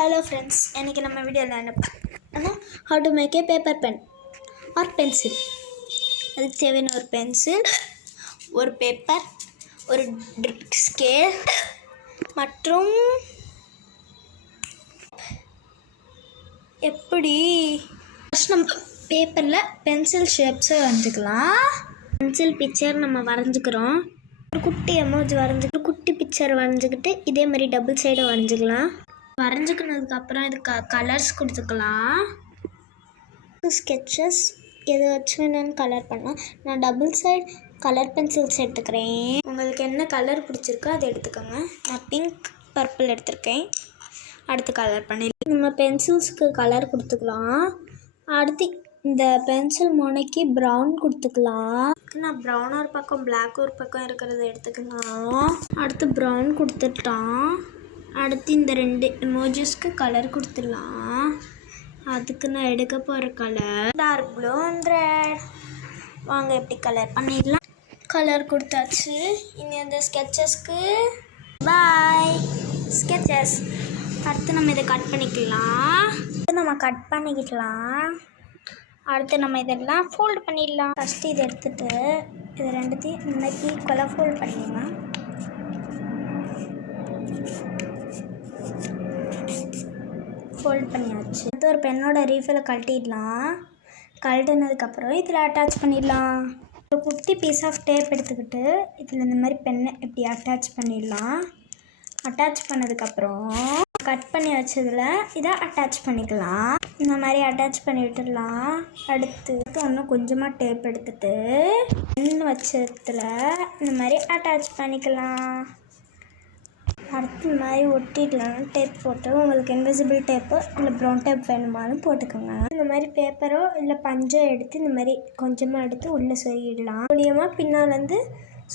Hello friends, இன்னைக்கு நம்ம வீடியோவில் என்ன பார்க்கணும்னா how to make a paper pen or pencil. அதுக்கு தேவையான ஒரு பென்சில், ஒரு பேப்பர், ஒரு ஸ்கேல் மற்றும் எப்படி ஃபர்ஸ்ட் நம்ம பேப்பரில் பென்சில் ஷேப்ஸை வரைஞ்சிக்கலாம். பென்சில் பிக்சர் நம்ம வரைஞ்சிக்கிறோம். ஒரு குட்டி எமோஜி வரைஞ்சிக்கிட்டு குட்டி பிக்சர் வரைஞ்சிக்கிட்டு இதே மாதிரி டபுள் சைடை வரைஞ்சிக்கலாம். வரைஞ்சிக்கினதுக்கப்புறம் இதுக்கு கலர்ஸ் கொடுத்துக்கலாம். ஸ்கெட்சஸ் எதை வச்சு வேணாலும் கலர் பண்ணலாம். நான் டபுள் சைட் கலர் பென்சில்ஸ் எடுத்துக்கிறேன். உங்களுக்கு என்ன கலர் பிடிச்சிருக்கோ அதை எடுத்துக்கோங்க. நான் பிங்க் பர்பிள் எடுத்திருக்கேன். அடுத்து கலர் பண்ணிடலாம். நம்ம பென்சில்ஸுக்கு கலர் கொடுத்துக்கலாம். அடுத்து இந்த பென்சில் முனைக்கு ப்ரௌன் கொடுத்துக்கலாம். நான் ப்ரௌன் ஒரு பக்கம் பிளாக் ஒரு பக்கம் இருக்கிறத எடுத்துக்கலாம். அடுத்து ப்ரௌன் கொடுத்துட்டோம். அடுத்து இந்த ரெண்டு எமோஜிஸ்க்கு கலர் கொடுத்துடலாம். அதுக்கு நான் எடுக்க போகிற colour dark blue and red. வாங்க எப்படி கலர் பண்ணிடலாம். கலர் கொடுத்தாச்சு. இனி அந்த ஸ்கெட்சஸ்க்கு பாய் ஸ்கெட்சஸ். அடுத்து நம்ம இதை கட் பண்ணிக்கலாம். அடுத்து நம்ம இதெல்லாம் ஃபோல்டு பண்ணிடலாம். ஃபஸ்ட்டு இதை எடுத்துகிட்டு இதை ரெண்டுத்தையும் இன்னைக்கு ஈக்குவலாக ஃபோல்ட் பண்ணிடலாம். ஃபோல்ட் பண்ணியாச்சு. அடுத்து ஒரு பென்னோட ரீஃபிலை கழட்டிடலாம். கழட்டினதுக்கப்புறம் இதில் அட்டாச் பண்ணிடலாம். ஒரு குட்டி பீஸ் ஆஃப் டேப் எடுத்துக்கிட்டு இதில் இந்த மாதிரி பென்னை இப்படி அட்டாச் பண்ணிடலாம். அட்டாச் பண்ணதுக்கப்புறம் கட் பண்ணி வச்சதில் இதை அட்டாச் பண்ணிக்கலாம். இந்த மாதிரி அட்டாச் பண்ணி விட்டுடலாம். அடுத்து இன்னும் கொஞ்சமாக டேப் எடுத்துகிட்டு பென் வச்சதில் இந்த மாதிரி அட்டாச் பண்ணிக்கலாம். அடுத்து இந்த மாதிரி ஒட்டிடலாம். டேப் போட்டு உங்களுக்கு இன்விசிபிள் டேப்போ இல்லை ப்ரௌன் டேப் வேணுமாலும் போட்டுக்கோங்க. இந்த மாதிரி பேப்பரோ இல்லை பஞ்சோ எடுத்து இந்த மாதிரி கொஞ்சமாக எடுத்து உள்ளே சொருகிடலாம். மூலியமாக பின்னால் வந்து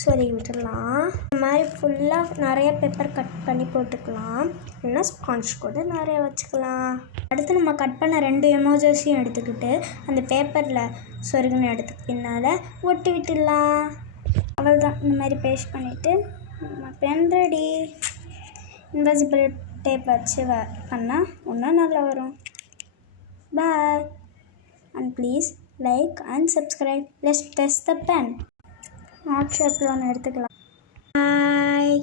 சொருகி விட்டுடலாம். இந்த மாதிரி ஃபுல்லாக நிறைய பேப்பர் கட் பண்ணி போட்டுக்கலாம். இல்லைன்னா ஸ்பான்ச் கூட நிறைய வச்சுக்கலாம். அடுத்து நம்ம கட் பண்ண ரெண்டு எமோஜிஸையும் எடுத்துக்கிட்டு அந்த பேப்பரில் சொருகின இடத்துக்கு பின்னால் ஒட்டி விட்டுடலாம். அவ்வளோதான். இந்த மாதிரி பேஸ்ட் பண்ணிவிட்டு நம்ம பென் ரெடி. இன்விசிபிள் டேப் வச்சு பண்ணால் இன்னும் நல்லா வரும். Bye and please like and subscribe. Let's test the pen. நாட் ஷேப்பில் ஒன்று எடுத்துக்கலாம். பாய்.